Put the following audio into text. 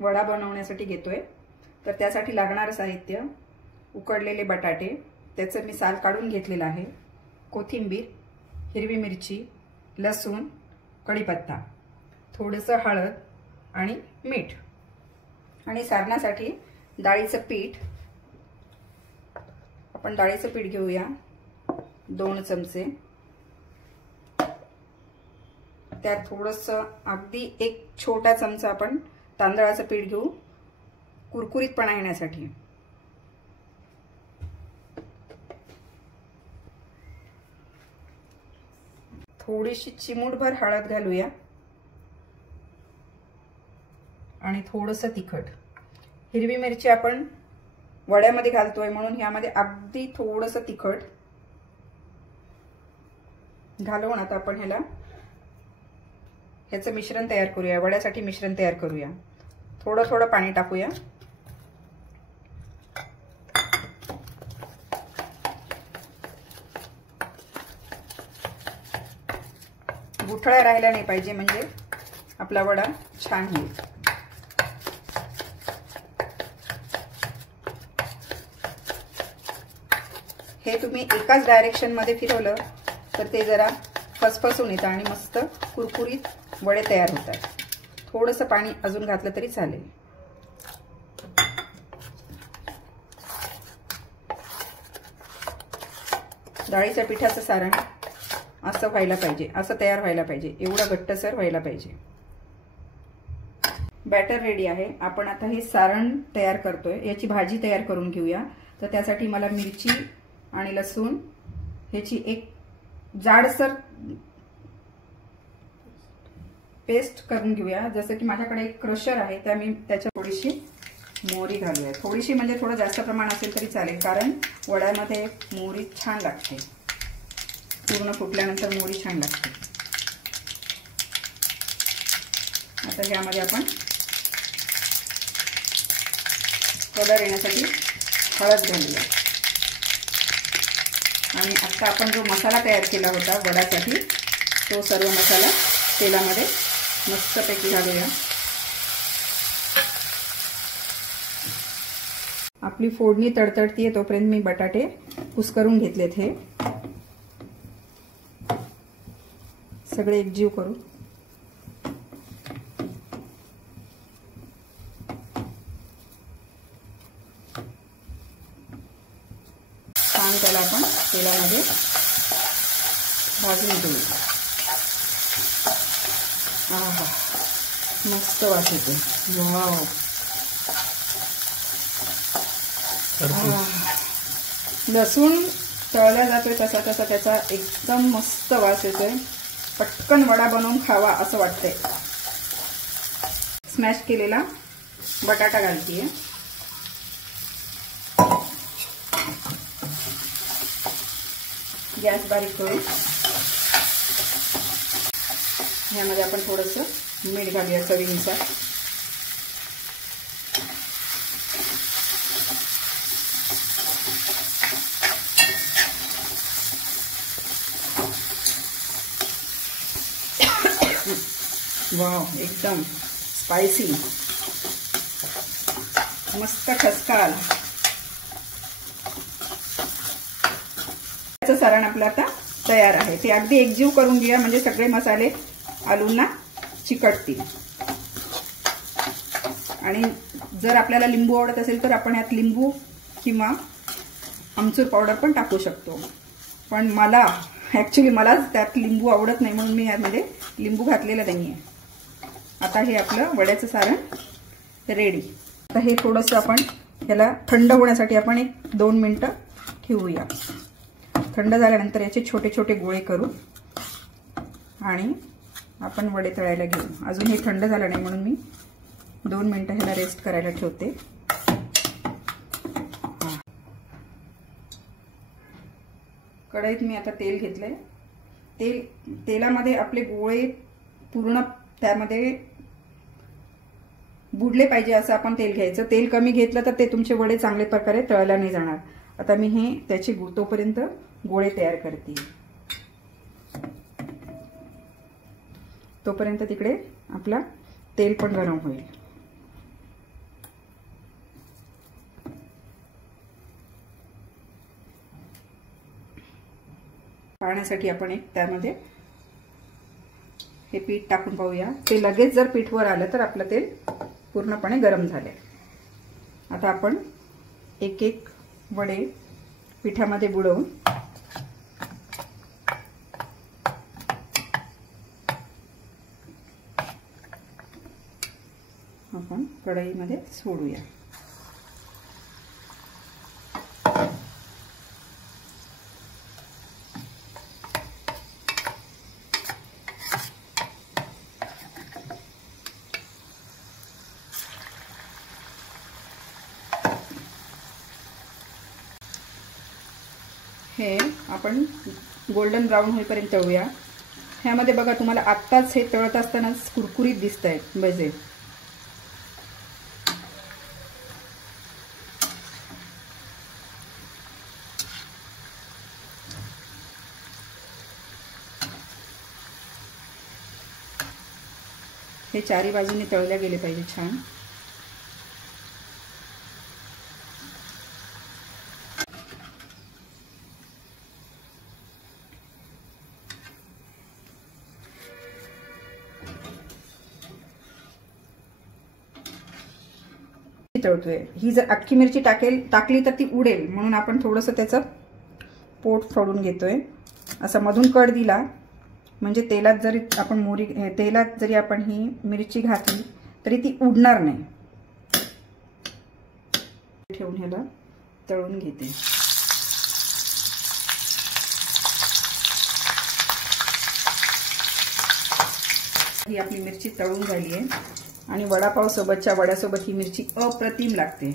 वडा बनवण्यासाठी घेतोय। तर त्यासाठी लागणारं साहित्य उकडलेले बटाटे, त्याचं मी साल काढून घेतलेलं आहे, कोथिंबीर, हिरवी मिरची, लसूण, कढीपत्ता, थोडंसं हळद आणि मीठ। आणि सारणासाठी डाळीचं पीठ, आपण डाळीचं पीठ घेऊया 2 चमचे। त्यात थोडंसं अगदी 1 छोटा चमचा आपण तांदळाचं पीठ घेऊ कुरकुरीतपणा येण्यासाठी। थोडीशी चिमूटभर हळद घालूया आणि थोडंसं तिखट। हिरवी मिरची आपण वड्यामध्ये घालतोय म्हणून ह्यामध्ये अगदी थोडंसं तिखट घालून आता आपण ह्याचं मिश्रण तयार करूया। वड्यासाठी मिश्रण तयार करूया। थोडं थोडं पाणी टाकूया। गुठळ्या राहिल्या नाही पाहिजे, म्हणजे आपला वडा छान होईल। हे तुम्ही एकाच डायरेक्शन मध्ये फिरवलं तर ते जरा फसफसून येतं आणि मस्त कुरकुरीत वडे तयार होतात। थोडंसं पाणी अजून घातलं तरी चालेल। डाळीच्या पिठाचं सारण असं व्हायला पाहिजे, असं तयार व्हायला पाहिजे, एवढं घट्टसर व्हायला पाहिजे। बॅटर रेडी आहे। आपण आता हे सारण तयार करतोय, याची भाजी तयार करून घेऊया। तर त्यासाठी मला मिरची आणि लसूण ह्याची एक जाडसर पेस्ट करून घेऊया। जसं की माझ्याकडे एक क्रशर आहे, त्याच्यात थोडीशी मोहरी घालूया। थोडीशी म्हणजे थोडं जास्त प्रमाण असेल तरी चालेल, कारण वड्यामध्ये मोहरी छान लागते। पूर्ण फुटल्यानंतर मोहरी छान लागते। आता ह्यामध्ये आपण कलर येण्यासाठी हळद घालूया। आणि आता आपण जो मसाला तयार केला होता वड्यासाठी, तो सर्व मसाला तेलामध्ये मस्तपैकी घालूया। आपली फोडणी तडतडतीये तोपर्यंत मी बटाटे कुस्करून घेतलेत। हे सगळे एकजीव करू। छान त्याला आपण तेलामध्ये भाजून घेऊ। आहा, मस्त वास येतो। वाव, लसूण तळल्या जातोय तसा तसा त्याचा एकदम मस्त वास येतोय। पटकन वडा बनवून खावा असं वाटतंय। स्मॅश केलेला बटाटा घालतीये। गॅस बारीक करून ह्यामध्ये आपण थोडंसं मीठ घालूया चवीनुसार। वाव, एकदम स्पायसी, मस्त ठसका आला। त्याचं सारण आपलं आता तयार आहे। ते अगदी एकजीव करून घ्या, म्हणजे सगळे मसाले आलूंना चिकटतील। आणि जर आपल्याला लिंबू आवडत असेल तर आपण यात लिंबू किंवा आमचूर पावडर पण टाकू शकतो। पण मला त्यात लिंबू आवडत नाही, म्हणून मी यामध्ये लिंबू घातलेला नाहीये। आता हे आपलं वड्याचं सारण रेडी। आता हे थोडंसं आपण ह्याला थंड होण्यासाठी आपण 1-2 मिनिटं ठेवूया। थंड झाल्यानंतर याचे छोटे छोटे गोळे करू आणि आपण वडे तळायला घेऊ। अजून हे थंड झालं नाही म्हणून मी 2 मिनिटं ह्याला रेस्ट करायला ठेवते। कढईत मी आता तेल घेतलंय। तेलामध्ये आपले गोळे पूर्ण त्यामध्ये बुडले पाहिजे असं आपण तेल घ्यायचं। तेल कमी घेतलं तर ते तुमचे वडे चांगले प्रकारे तळला नाही जाणार। आता मी हे त्याचे तोपर्यंत गोळे तयार करते। तोपर्यंत तिकडे आपला तेल पण गरम होईल। पाहण्यासाठी आपण एक त्यामध्ये हे पीठ टाकून पाहूया. ते लगेच जर पीठ वर आलं तर आपलं तेल पूर्णपणे गरम झाले. आता आपण एक एक वडे पिठामध्ये बुडवून आपण कढईमध्ये सोडूया. हे आपण गोल्डन ब्राऊन होईपर्यंत तळूया. ह्यामध्ये बघा तुम्हाला आत्ताच हे तळत असताना कुरकुरीत दिसत आहेत भजे. हे चारी बाजूने तळल्या गेले पाहिजे छान. तळतोय. ही जर अख्खी मिरची टाकली तर ती उडेल, म्हणून आपण थोडंसं त्याचं पोट फोडून घेतोय. असं मधून कट दिला म्हणजे तेलात जरी आपण ही मिरची घातली तरी ती उडणार नाही. ठेवून ह्याला तळून घेते. ही आपली मिरची तळून झाली आहे आणि वडापाव सोबतच्या वड्यासोबत ही मिरची अप्रतिम लागते.